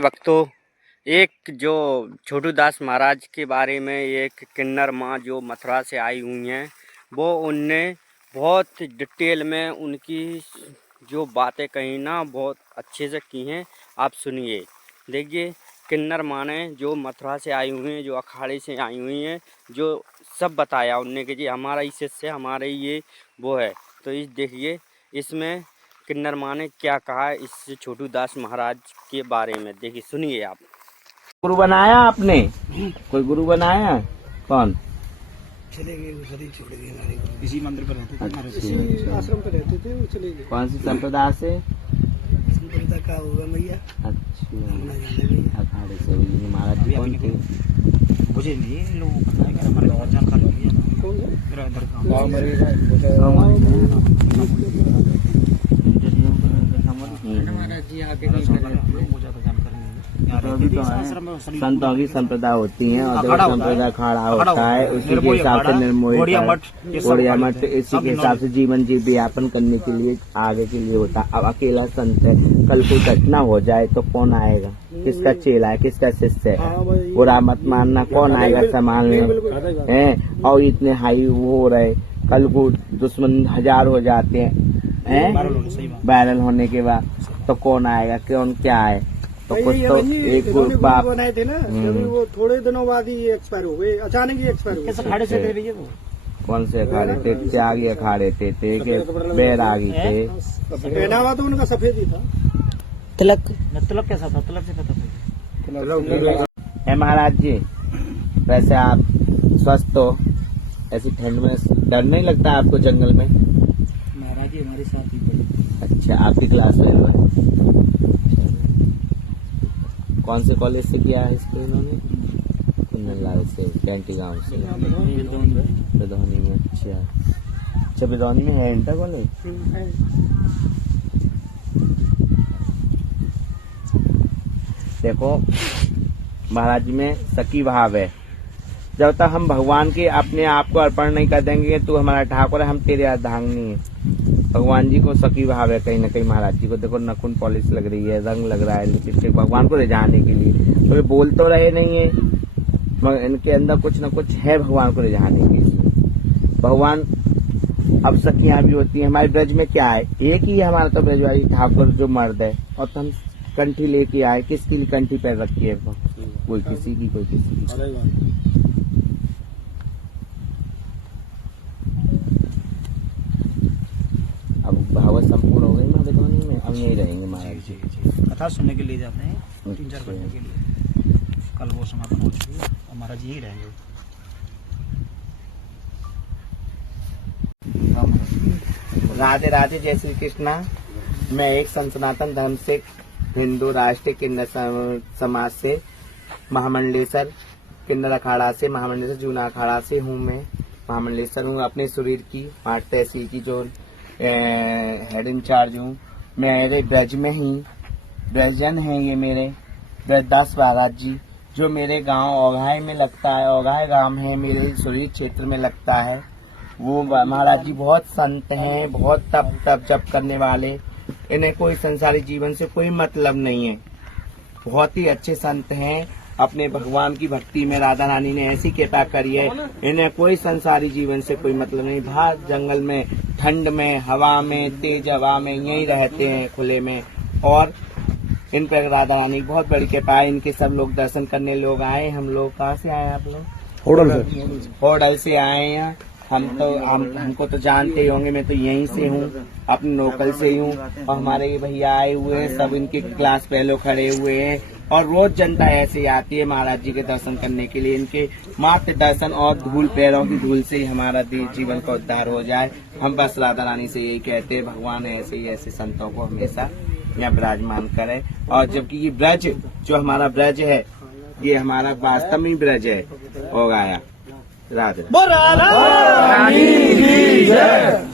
भक्तों, एक जो छोटू दास महाराज के बारे में एक किन्नर माँ जो मथुरा से आई हुई हैं, वो उनने बहुत डिटेल में उनकी जो बातें कही ना बहुत अच्छे से की हैं। आप सुनिए। देखिए, किन्नर माँ ने जो मथुरा से आई हुई हैं, जो अखाड़े से आई हुई हैं, जो सब बताया उनने कि जी हमारा इस शिष्य हमारे ये वो है। तो इस देखिए इसमें किन्नर माँ ने क्या कहा है इस छोटू दास महाराज के बारे में। देखिए, सुनिए आप। गुरु बनाया आपने? कोई गुरु बनाया? कौन? चले गए, वो शरीर छोड़ गए हमारे को। इसी मंदिर पर रहते थे, इसी आश्रम पे रहते थे, वो चले गए। कौन सी संप्रदाय से? संप्रदाय का होगा मैया। अच्छा, अखाड़े से। महाराज जी कौन थे? मुझे नहीं लोगों को पता है कि हमारे बहुत जानकारी नहीं है। कौन है? मेरा इधर का महाराज जी आगे नहीं लोगों को ज्यादा जानकारी नहीं है। संतों की संप्रदाय होती है और जब संप्रदाय खड़ा होता है उसी के हिसाब से निर्मोही ओड़िया मठ इसी के हिसाब से जीवन यापन करने के लिए आगे के लिए होता है। अब अकेला संत है, कल कोई घटना हो जाए तो कौन आएगा? किसका चेला है, किसका शिष्य है? बुरा मत मानना, कौन आएगा संभालने हैं? और इतने हाई वो हो रहे, कल को दुश्मन 1000 हो जाते हैं वायरल होने के बाद, तो कौन आएगा? कौन क्या है? तो कुछ तो एक बाप बनाए थे ना, अभी वो थोड़े दिनों बाद ही एक्सपायर हो गए, अचानक ही एक्सपायर हो गए। अखाड़े से थे भैया वो? कौन से अखाड़े थे? त्यागी अखाड़े थे बैरागी थे। पहनावा तो उनका सफेद ही था। तिलक कैसा था? तिलक से पता था। महाराज जी, वैसे आप स्वस्थ हो? ऐसी ठंड में डर नहीं लगता आपको जंगल में? महाराज जी हमारे साथ ही पढ़े। अच्छा, आपकी क्लास में कौन से कॉलेज से किया है इसको इन्होंने? कुंदनलाल से, कैंटी गांव से, बिदौनी में। अच्छा, बिदौनी में है इंटर कॉलेज? देखो, महाराज जी में सखी भाव है। जब तक हम भगवान के अपने आप को अर्पण नहीं कर देंगे, तू हमारा ठाकुर है, हम तेरे अर्धांगिनी है। भगवान जी को सखी भाव है कहीं ना कहीं। महाराज जी को देखो, नखून पॉलिश लग रही है, रंग लग रहा है लिपस्टिक, भगवान को रिझाने के लिए। तो ये बोल तो रहे नहीं है, मगर इनके अंदर कुछ न कुछ है भगवान को रिझाने के लिए। भगवान अब सखियां भी होती है। हमारे ब्रज में क्या है? एक ही है हमारा तो ब्रजवासी ठाकुर जो मर्द है, और तो हम कंठी लेके आए। किसकी लिए कंठी पैर रखी है? कोई किसी की, कोई किसी की। अब भावत संपूर्ण हो गई ना बिदौनी में, अब यही रहेंगे महाराज जी। कथा सुनने के लिए जाते हैं 3-4 बजने के लिए। कल वो समापन हो चुकी है, हमारा जी यही रहेंगे। राधे राधे, जय श्री कृष्णा। मैं एक सनातन धर्म से हिंदू राष्ट्रीय किन्नर समाज से महामंडलेश्वर किन्नर अखाड़ा से, महामंडलेश्वर जूना अखाड़ा से हूँ। मैं महामंडलेश्वर हूँ, अपने शरीर की माट तहसील की जो हेड इंचार्ज हूँ। मेरे ब्रज में ही ब्रजन है ये मेरे ब्रजदास महाराज जी, जो मेरे गांव ओघाई में लगता है। ओघाई गांव है मेरे शरीर क्षेत्र में लगता है। वो महाराज जी बहुत संत हैं, बहुत तप जप करने वाले। इन्हें कोई संसारी जीवन से कोई मतलब नहीं है। बहुत ही अच्छे संत हैं। अपने भगवान की भक्ति में राधा रानी ने ऐसी कृपा करी है, इन्हें कोई संसारी जीवन से कोई मतलब नहीं। बाहर जंगल में, ठंड में, हवा में, तेज हवा में यही रहते हैं खुले में। और इन पर राधा रानी की बहुत बड़ी कृपा है। इनके सब लोग दर्शन करने लोग आए। हम लोग कहाँ से आए? आप लोग होडल से आए हैं। हमको तो जानते ही होंगे, मैं तो यहीं से हूँ, अपने लोकल से ही हूँ। और हमारे ये भैया आए हुए हैं, सब इनके क्लास पहले खड़े हुए हैं। और रोज जनता ऐसे आती है महाराज जी के दर्शन करने के लिए। इनके मात्र दर्शन और धूल, पैरों की धूल से ही हमारा जीवन का उद्धार हो जाए। हम बस राधा रानी से यही कहते हैं, भगवान ऐसे ही ऐसे संतों को हमेशा यहाँ विराजमान करे। और जबकि ये ब्रज जो हमारा ब्रज है, ये हमारा वास्तव में ब्रज है। हो गया। राधे रानी की जय।